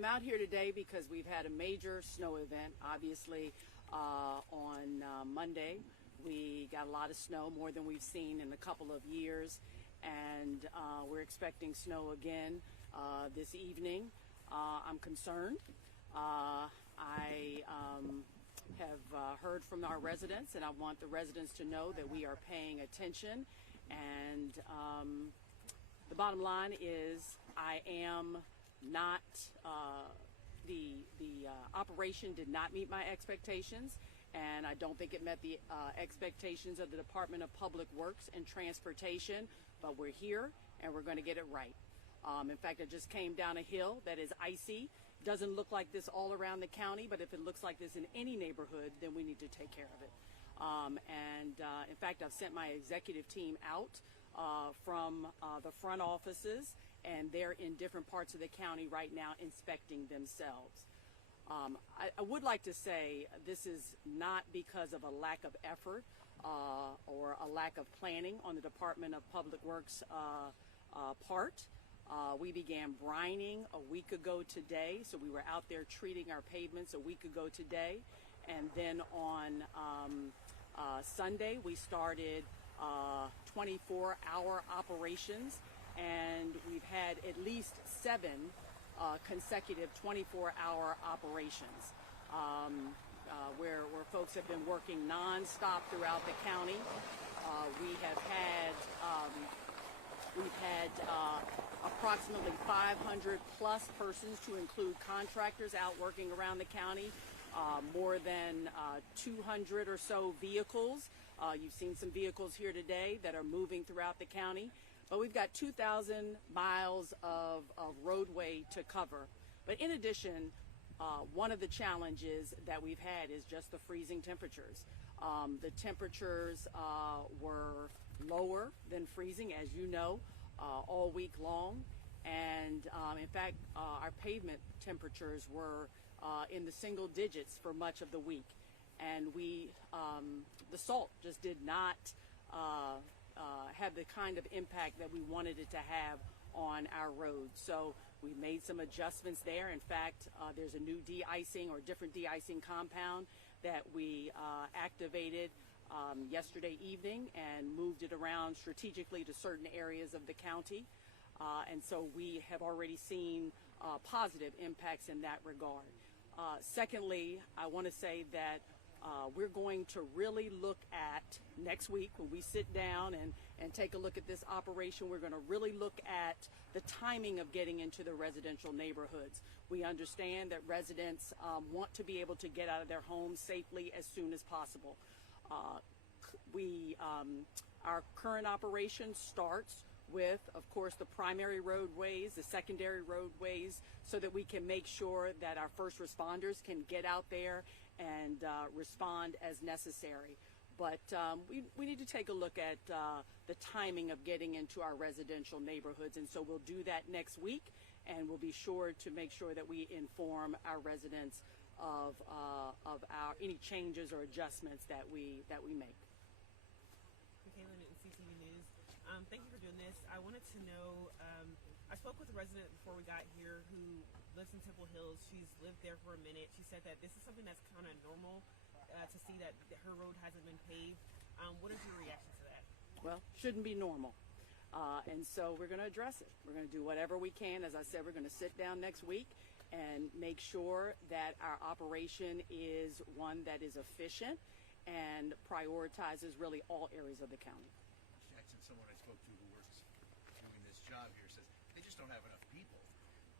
I'm out here today because we've had a major snow event. Obviously, on Monday, we got a lot of snow, more than we've seen in a couple of years, and we're expecting snow again this evening. I'm concerned. I have heard from our residents, and I want the residents to know that we are paying attention. And the bottom line is, I am not, the operation did not meet my expectations, and I don't think it met the expectations of the Department of Public Works and Transportation, but we're here and we're going to get it right. In fact, I just came down a hill that is icy. Doesn't look like this all around the county, but if it looks like this in any neighborhood, then we need to take care of it. In fact, I've sent my executive team out from the front offices, and they're in different parts of the county right now inspecting themselves. I would like to say this is not because of a lack of effort or a lack of planning on the Department of Public Works part. We began brining a week ago today, so we were out there treating our pavements a week ago today. And then on Sunday, we started 24-hour operations, and we've had at least 7 consecutive 24-hour operations where folks have been working nonstop throughout the county. We've had approximately 500 plus persons, to include contractors, out working around the county. More than 200 or so vehicles. You've seen some vehicles here today that are moving throughout the county. But we've got 2,000 miles of roadway to cover. But in addition, one of the challenges that we've had is just the freezing temperatures. The temperatures were lower than freezing, as you know, all week long. And in fact, our pavement temperatures were in the single digits for much of the week. And the salt just did not have the kind of impact that we wanted it to have on our roads. So we made some adjustments there. In fact, there's a new de-icing or different de-icing compound that we activated yesterday evening and moved it around strategically to certain areas of the county. And so we have already seen positive impacts in that regard. Secondly, I want to say that we're going to really look at next week when we sit down and take a look at this operation. We're going to really look at the timing of getting into the residential neighborhoods. We understand that residents want to be able to get out of their homes safely as soon as possible. Our current operation starts with, of course, the primary roadways, the secondary roadways, so that we can make sure that our first responders can get out there and respond as necessary. But we need to take a look at the timing of getting into our residential neighborhoods, and so we'll do that next week, and we'll be sure to make sure that we inform our residents of our any changes or adjustments that we make. Caitlin and CTV News. Thank you for doing this. I wanted to know, I spoke with a resident before we got here who lives in Temple Hills. She's lived there for a minute. She said that this is something that's kind of normal to see that her road hasn't been paved. What is your reaction to that? Well, shouldn't be normal. And so we're going to address it. We're going to do whatever we can. As I said, we're going to sit down next week and make sure that our operation is one that is efficient and prioritizes really all areas of the county. Jackson, someone I spoke to who works doing this job here, says they just don't have enough people,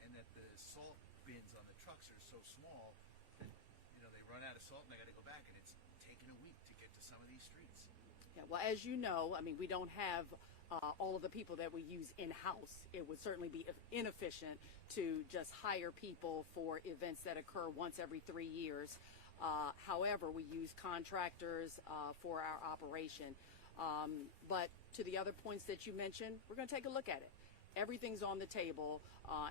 and that the salt bins on the trucks are so small that they run out of salt and they got to go back, and it's taken a week to get to some of these streets. Yeah, well, as you know, I mean, we don't have all of the people that we use in-house. It would certainly be inefficient to just hire people for events that occur once every 3 years. However, we use contractors for our operation. But to the other points that you mentioned, we're going to take a look at it. Everything's on the table,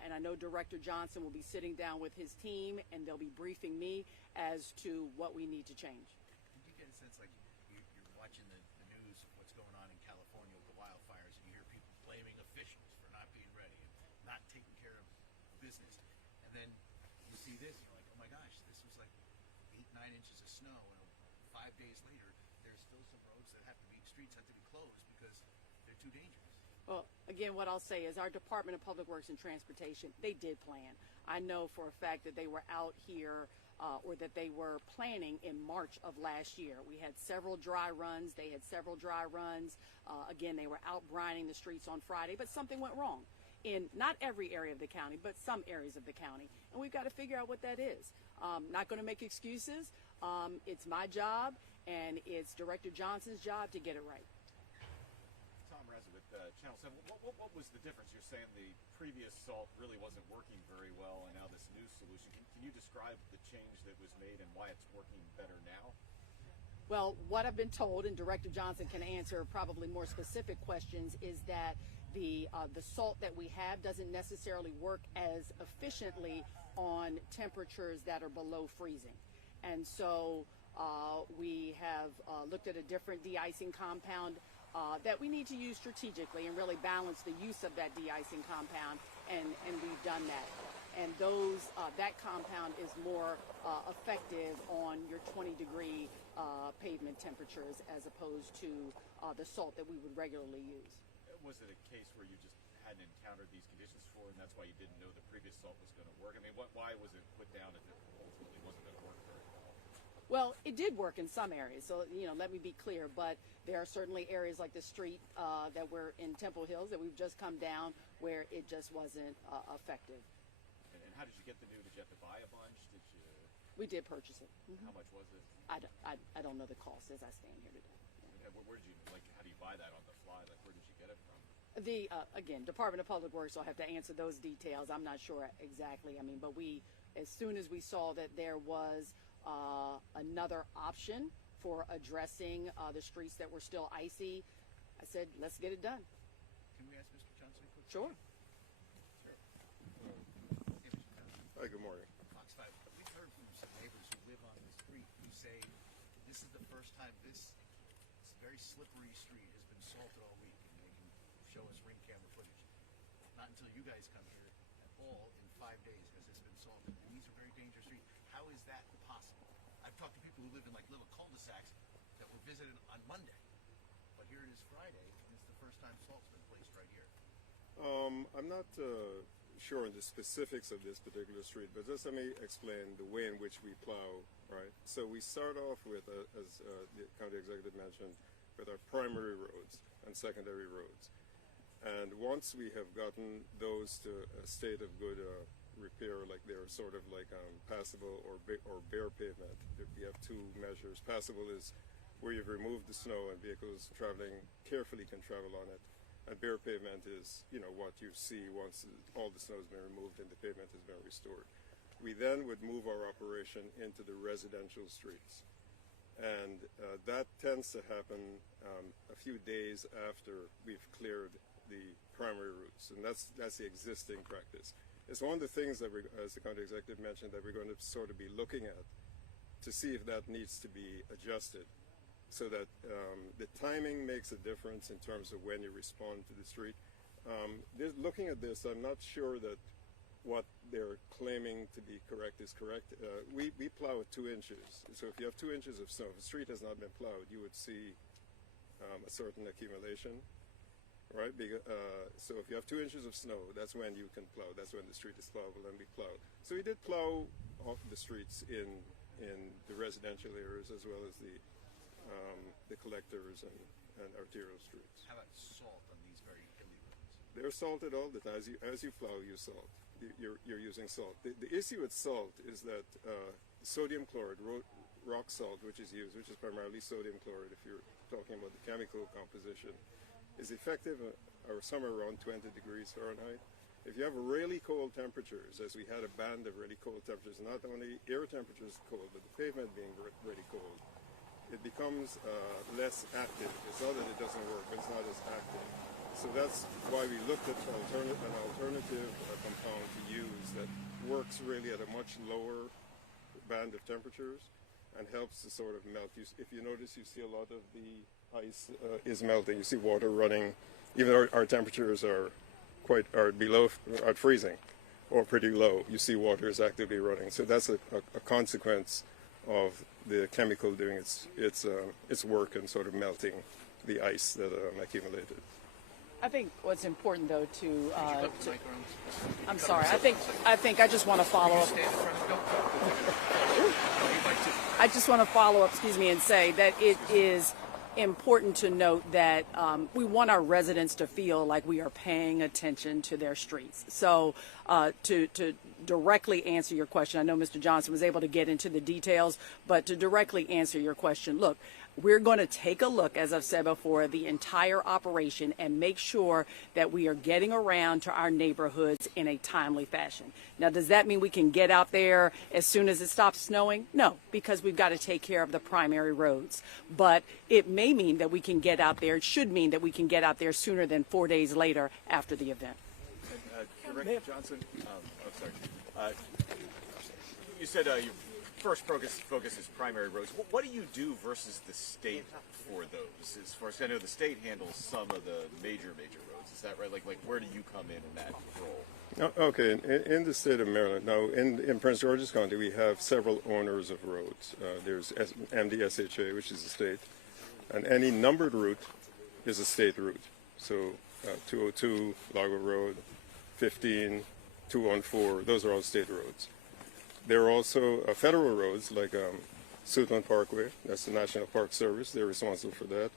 and I know Director Johnson will be sitting down with his team, and they'll be briefing me as to what we need to change. Did you get a sense like you're watching the news of what's going on in California with the wildfires, and you hear people blaming officials for not being ready and not taking care of business, and then see this, and you're like, oh my gosh, this was like 8, 9 inches of snow, and 5 days later, there's still some roads that have to be, streets have to be closed because they're too dangerous. Well, again, what I'll say is our Department of Public Works and Transportation, they did plan. I know for a fact that they were out here or that they were planning in March of last year. We had several dry runs. They had several dry runs. Again, they were out brining the streets on Friday, but something went wrong in not every area of the county, but some areas of the county. And we've got to figure out what that is. Not going to make excuses. It's my job, and it's Director Johnson's job to get it right. Tom Razza with Channel 7. What was the difference? You're saying the previous salt really wasn't working very well, and now this new solution. Can you describe the change that was made and why it's working better now? Well, what I've been told, and Director Johnson can answer probably more specific questions, is that the salt that we have doesn't necessarily work as efficiently on temperatures that are below freezing. And so we have looked at a different de-icing compound that we need to use strategically and really balance the use of that de-icing compound, and we've done that. And that compound is more effective on your 20-degree pavement temperatures as opposed to the salt that we would regularly use. Was it a case where you just hadn't encountered these conditions before, and that's why you didn't know the previous salt was going to work? I mean, why was it put down if it ultimately wasn't going to work very well? Well, it did work in some areas, so let me be clear. But there are certainly areas like the street that we're in Temple Hills that we've just come down where it just wasn't effective. And how did you get the new? Did you have to buy a bunch? Did you? We did purchase it. How much was it? I don't know the cost as I stand here today. And where did you how do you buy that on the fly? Like, where did you get it from? The again, Department of Public Works will have to answer those details. I'm not sure exactly. I mean, but as soon as we saw that there was another option for addressing the streets that were still icy, I said, let's get it done. Can we ask Mr. Johnson a quick Sure. question? Hey, Mr. Johnson. Hi, good morning. Fox 5. We've heard from some neighbors who live on the street who say this is the first time this very slippery street has been salted all week, and they can show us ring camera footage. Not until you guys come here at all in 5 days has this been salted. And these are very dangerous streets. How is that possible? I've talked to people who live in like little cul-de-sacs that were visited on Monday, but here it is Friday, and it's the first time salt's been placed right here. I'm not sure on the specifics of this particular street, but just let me explain the way in which we plow, right? So we start off with, as the county executive mentioned, with our primary roads and secondary roads. And once we have gotten those to a state of good repair, like they're sort of like passable or bare pavement, we have two measures. Passable is where you've removed the snow and vehicles traveling carefully can travel on it. And bare pavement is, what you see once all the snow has been removed and the pavement has been restored. We then would move our operation into the residential streets. And that tends to happen a few days after we've cleared the primary routes. And that's the existing practice. It's one of the things that, as the county executive mentioned, that we're going to sort of be looking at to see if that needs to be adjusted, so that the timing makes a difference in terms of when you respond to the street. Looking at this, I'm not sure that what they're claiming to be correct is correct. We plow at 2 inches. So if you have 2 inches of snow, if the street has not been plowed, you would see a certain accumulation, right? So if you have 2 inches of snow, that's when you can plow. That's when the street is plowable and be plowed. So we did plow off the streets in the residential areas as well as the collectors and arterial streets. How about salt on these very hilly roads? They're salted all the time. As you plow, you salt. You're using salt. The issue with salt is that sodium chloride, rock salt, which is used, which is primarily sodium chloride if you're talking about the chemical composition, is effective somewhere around 20 degrees Fahrenheit. If you have really cold temperatures, as we had a band of really cold temperatures, not only air temperatures cold, but the pavement being really cold, it becomes less active. It's not that it doesn't work, but it's not as active. So that's why we looked at an alternative compound to use that works really at a much lower band of temperatures and helps to sort of melt. If you notice, you see a lot of the ice is melting. You see water running, even though our temperatures are below freezing. or pretty low, you see water is actively running. So that's a consequence of the chemical doing its work and sort of melting the ice that accumulated. I think what's important, though, Could you put the mic around? I'm sorry. I think I just want to follow up. Stand in front of the door. You'd like to. I just want to follow up, and say that it is important to note that we want our residents to feel like we are paying attention to their streets. So to directly answer your question, I know Mr. Johnson was able to get into the details, but to directly answer your question, look, we're going to take a look, as I've said before, the entire operation and make sure that we are getting around to our neighborhoods in a timely fashion. Now, does that mean we can get out there as soon as it stops snowing? No, because we've got to take care of the primary roads. But it may mean that we can get out there, it should mean that we can get out there sooner than 4 days later after the event. Director Johnson, sorry. You said your first focus is primary roads. What do you do versus the state for those? As far as I know, the state handles some of the major roads. Is that right? Like where do you come in that role? Okay, in the state of Maryland, now in Prince George's County, we have several owners of roads. There's MDSHA, which is the state, and any numbered route is a state route. So 202, Lago Road, 15, 214, those are all state roads. There are also federal roads like Suitland Parkway, that's the National Park Service, they're responsible for that.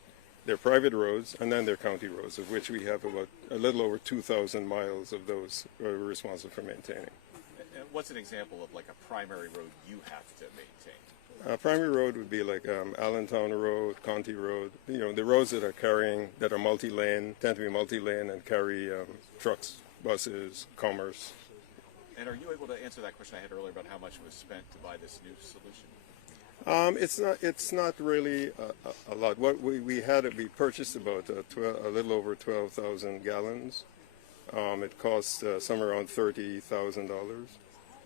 They're private roads, and then they're county roads, of which we have about a little over 2,000 miles of those we're responsible for maintaining. And what's an example of like a primary road you have to maintain? A primary road would be like Allentown Road, Conti Road, the roads that are multi-lane, tend to be multi-lane and carry trucks, buses, commerce. And are you able to answer that question I had earlier about how much was spent to buy this new solution? It's not really a lot. What we purchased about a little over 12,000 gallons. It cost somewhere around $30,000,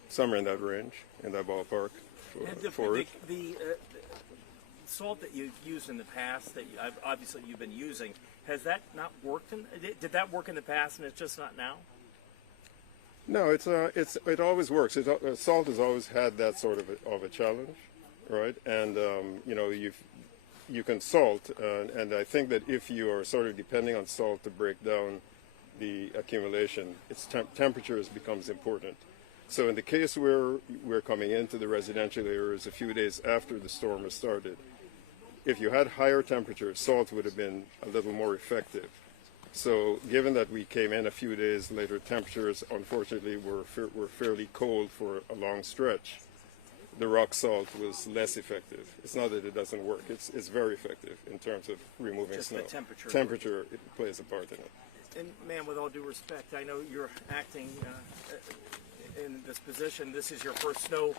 somewhere in that range, in that ballpark. The salt that you used in the past, that obviously you've been using, has that not worked? Did that work in the past, and it's just not now? No, it always works. Salt has always had that sort of a challenge, right? And you can salt, and I think that if you are sort of depending on salt to break down the accumulation, its temperature becomes important. So in the case where we're coming into the residential areas a few days after the storm has started, if you had higher temperatures, salt would have been a little more effective. So given that we came in a few days later, temperatures unfortunately were fairly cold for a long stretch. The rock salt was less effective. It's not that it doesn't work. It's very effective in terms of removing Just snow. the temperature. Temperature it plays a part in it. And ma'am, with all due respect, I know you're acting in this position. This is your first snow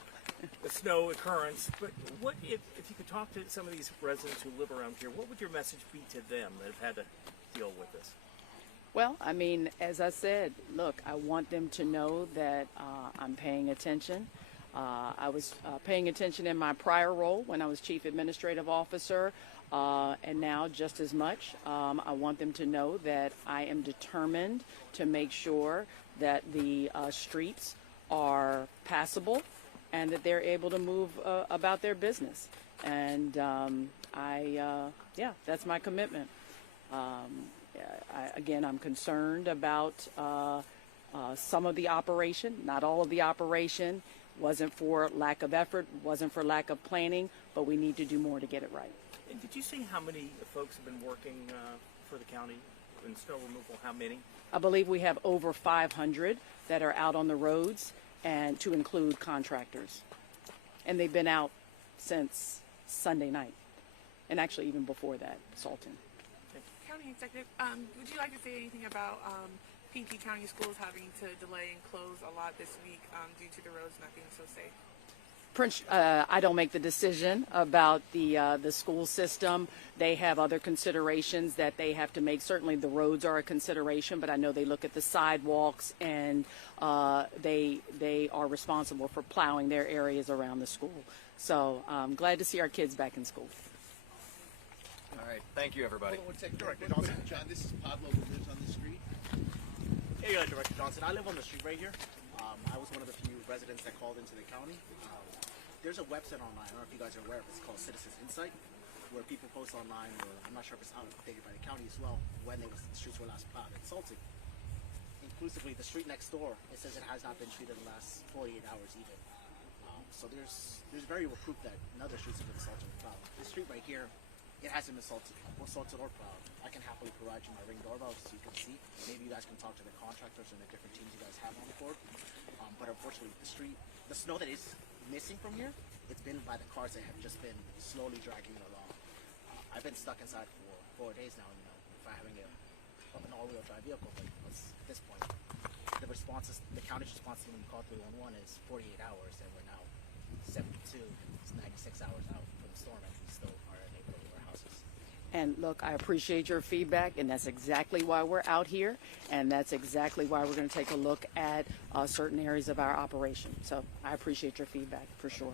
occurrence. But what if you could talk to some of these residents who live around here? What would your message be to them that have had to deal with this? Well, I mean, as I said, look, I want them to know that I'm paying attention. I was paying attention in my prior role when I was Chief Administrative Officer, and now just as much. I want them to know that I am determined to make sure that the streets are passable and that they're able to move about their business. And that's my commitment. Again, I'm concerned about some of the operation, not all of the operation. Wasn't for lack of effort, wasn't for lack of planning, but we need to do more to get it right. And did you say how many folks have been working for the county in snow removal? How many? I believe we have over 500 that are out on the roads, and to include contractors. And they've been out since Sunday night, and actually even before that, salting. County Executive, would you like to say anything about Pinckney County Schools having to delay and close a lot this week due to the roads not being so safe? Prince, I don't make the decision about the school system. They have other considerations that they have to make. Certainly the roads are a consideration, but I know they look at the sidewalks, and they are responsible for plowing their areas around the school. So I'm glad to see our kids back in school. All right, thank you, everybody. Hold on one second, Director Johnson. John, this is Pablo who lives on the street. Hey, Director Johnson. I live on the street right here. I was one of the few residents that called into the county. There's a website online, I don't know if you guys are aware of it, it's called Citizens Insight, where people post online, or I'm not sure if it's updated by the county as well, when the streets were last plowed and salted. Inclusively, the street next door, it says it has not been treated in the last 48 hours even. So there's very real proof that another streets have been salted and plowed. The street right here, it hasn't been salted or plowed. I can happily provide you my Ring doorbell so you can see. Maybe you guys can talk to the contractors and the different teams you guys have on board. But unfortunately, the snow that is missing from here, it's been by the cars that have just been slowly dragging it along. I've been stuck inside for 4 days now, if I'm having an all-wheel drive vehicle, but at this point, the county's response when we call 311 is 48 hours, and we're now 72, it's 96 hours out from the storm, and we still are unable to leave our houses. And look, I appreciate your feedback, and that's exactly why we're out here, and that's exactly why we're going to take a look at certain areas of our operation. So I appreciate your feedback for sure.